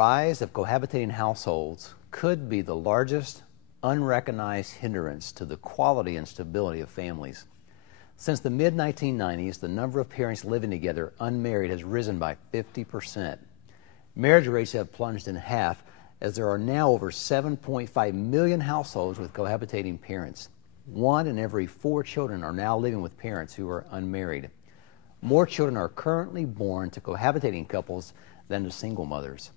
rise of cohabitating households could be the largest unrecognized hindrance to the quality and stability of families. Since the mid-1990s, the number of parents living together unmarried has risen by 50%. Marriage rates have plunged in half, as there are now over 7.5 million households with cohabitating parents. 1 in every 4 children are now living with parents who are unmarried. More children are currently born to cohabitating couples than to single mothers.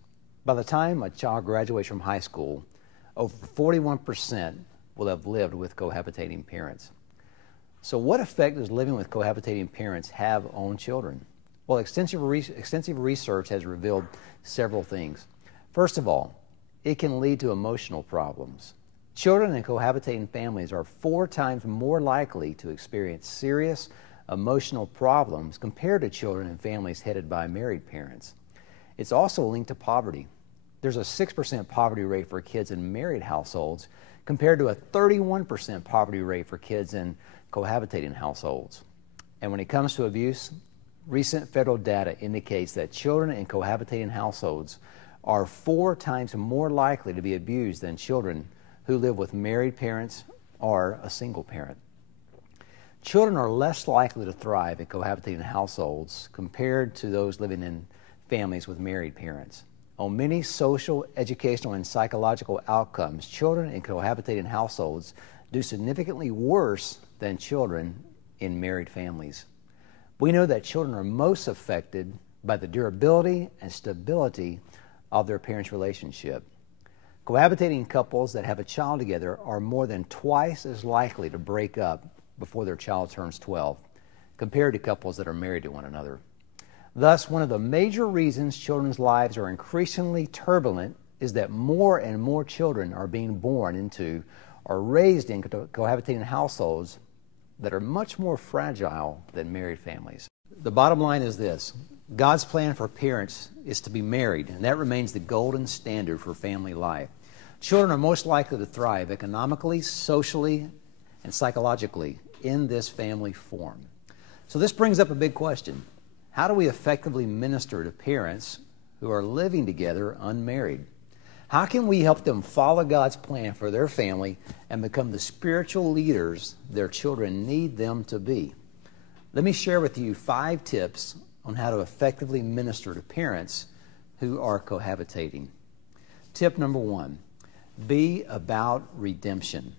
By the time a child graduates from high school, over 41% will have lived with cohabitating parents. So what effect does living with cohabitating parents have on children? Well, extensive research has revealed several things. First of all, it can lead to emotional problems. Children in cohabitating families are 4 times more likely to experience serious emotional problems compared to children in families headed by married parents. It's also linked to poverty. There's a 6% poverty rate for kids in married households compared to a 31% poverty rate for kids in cohabitating households. And when it comes to abuse, recent federal data indicates that children in cohabitating households are 4 times more likely to be abused than children who live with married parents or a single parent. Children are less likely to thrive in cohabitating households compared to those living in families with married parents. On many social, educational, and psychological outcomes, children in cohabitating households do significantly worse than children in married families. We know that children are most affected by the durability and stability of their parents' relationship. Cohabitating couples that have a child together are more than twice as likely to break up before their child turns 12, compared to couples that are married to one another. Thus, one of the major reasons children's lives are increasingly turbulent is that more and more children are being born into or raised in cohabitating households that are much more fragile than married families. The bottom line is this: God's plan for parents is to be married, and that remains the golden standard for family life. Children are most likely to thrive economically, socially, and psychologically in this family form. So this brings up a big question. How do we effectively minister to parents who are living together unmarried? How can we help them follow God's plan for their family and become the spiritual leaders their children need them to be? Let me share with you 5 tips on how to effectively minister to parents who are cohabitating. Tip number 1, be about redemption.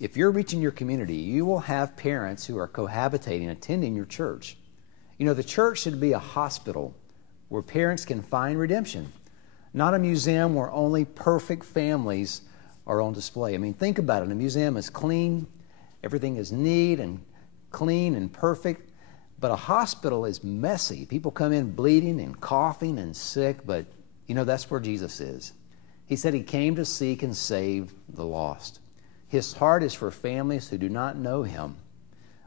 If you're reaching your community, you will have parents who are cohabitating attending your church. You know, the church should be a hospital where parents can find redemption, not a museum where only perfect families are on display. I mean, think about it. A museum is clean, everything is neat and clean and perfect, but a hospital is messy. People come in bleeding and coughing and sick, but you know, that's where Jesus is. He said he came to seek and save the lost. His heart is for families who do not know him.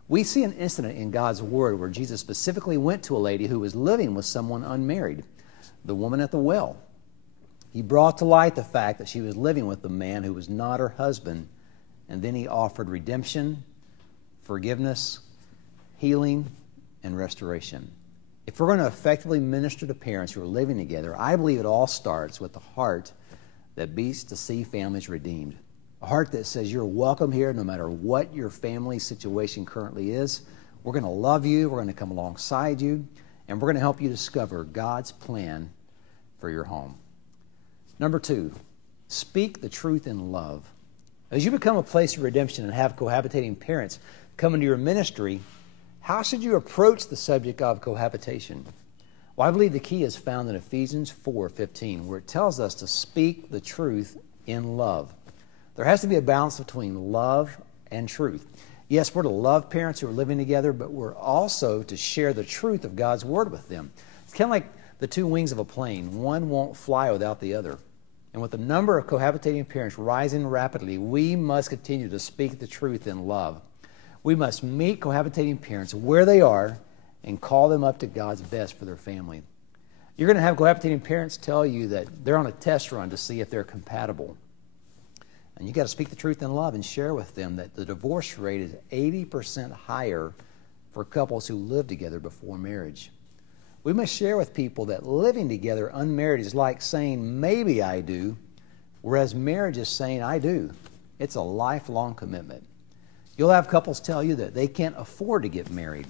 We see an incident in God's Word where Jesus specifically went to a lady who was living with someone unmarried, the woman at the well. He brought to light the fact that she was living with a man who was not her husband, and then he offered redemption, forgiveness, healing, and restoration. If we're going to effectively minister to parents who are living together, I believe it all starts with the heart that beats to see families redeemed. A heart that says you're welcome here no matter what your family situation currently is. We're going to love you, we're going to come alongside you, and we're going to help you discover God's plan for your home. Number 2, speak the truth in love. As you become a place of redemption and have cohabitating parents come into your ministry, how should you approach the subject of cohabitation? Well, I believe the key is found in Ephesians 4:15, where it tells us to speak the truth in love. There has to be a balance between love and truth. Yes, we're to love parents who are living together, but we're also to share the truth of God's Word with them. It's kind of like the 2 wings of a plane. One won't fly without the other. And with the number of cohabitating parents rising rapidly, we must continue to speak the truth in love. We must meet cohabitating parents where they are and call them up to God's best for their family. You're going to have cohabitating parents tell you that they're on a test run to see if they're compatible. And you got to speak the truth in love and share with them that the divorce rate is 80% higher for couples who live together before marriage. We must share with people that living together unmarried is like saying, maybe I do, whereas marriage is saying, I do. It's a lifelong commitment. You'll have couples tell you that they can't afford to get married.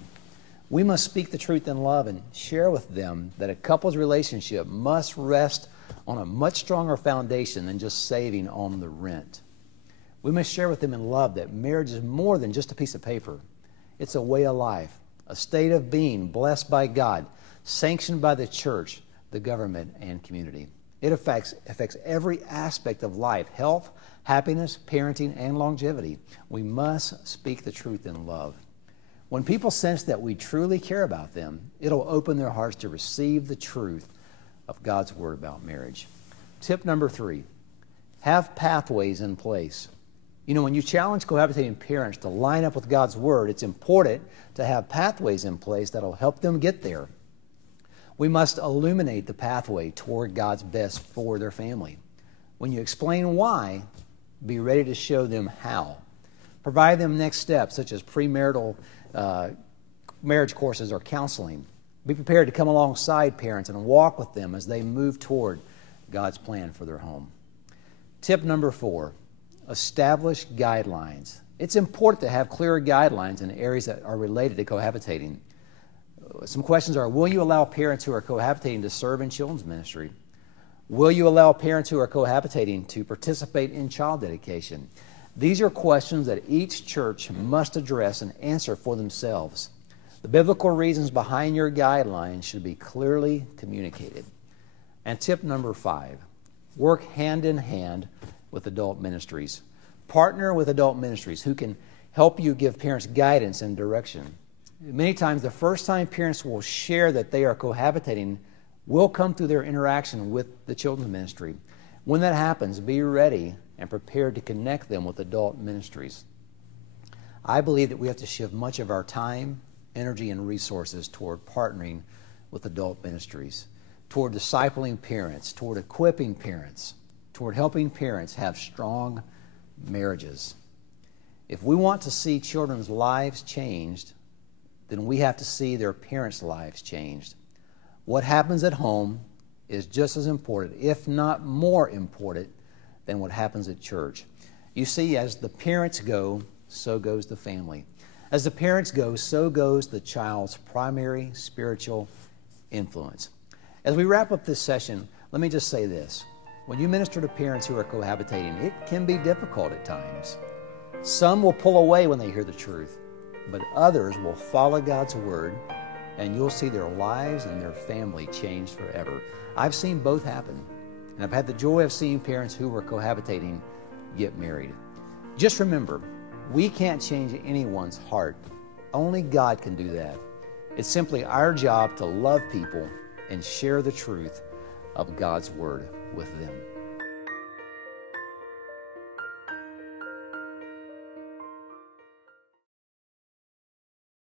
We must speak the truth in love and share with them that a couple's relationship must rest on a much stronger foundation than just saving on the rent. We must share with them in love that marriage is more than just a piece of paper. It's a way of life, a state of being blessed by God, sanctioned by the church, the government, and community. It affects every aspect of life, health, happiness, parenting, and longevity. We must speak the truth in love. When people sense that we truly care about them, it'll open their hearts to receive the truth of God's Word about marriage. Tip number 3, have pathways in place. You know, when you challenge cohabitating parents to line up with God's Word, it's important to have pathways in place that'll help them get there. We must illuminate the pathway toward God's best for their family. When you explain why, be ready to show them how. Provide them next steps, such as premarital marriage courses or counseling. Be prepared to come alongside parents and walk with them as they move toward God's plan for their home. Tip number 4, establish guidelines. It's important to have clear guidelines in areas that are related to cohabitating. Some questions are, will you allow parents who are cohabitating to serve in children's ministry? Will you allow parents who are cohabitating to participate in child dedication? These are questions that each church must address and answer for themselves. The biblical reasons behind your guidelines should be clearly communicated. And tip number 5, work hand in hand with adult ministries. Partner with adult ministries who can help you give parents guidance and direction. Many times, the first time parents will share that they are cohabitating will come through their interaction with the children's ministry. When that happens, be ready and prepared to connect them with adult ministries. I believe that we have to shift much of our time, energy, and resources toward partnering with adult ministries, toward discipling parents, toward equipping parents, toward helping parents have strong marriages. If we want to see children's lives changed, then we have to see their parents' lives changed. What happens at home is just as important, if not more important, than what happens at church. You see, as the parents go, so goes the family. As the parents go, so goes the child's primary spiritual influence. As we wrap up this session, let me just say this. When you minister to parents who are cohabitating, it can be difficult at times. Some will pull away when they hear the truth, but others will follow God's Word, and you'll see their lives and their family changed forever. I've seen both happen, and I've had the joy of seeing parents who were cohabitating get married. Just remember, we can't change anyone's heart. Only God can do that. It's simply our job to love people and share the truth of God's Word with them.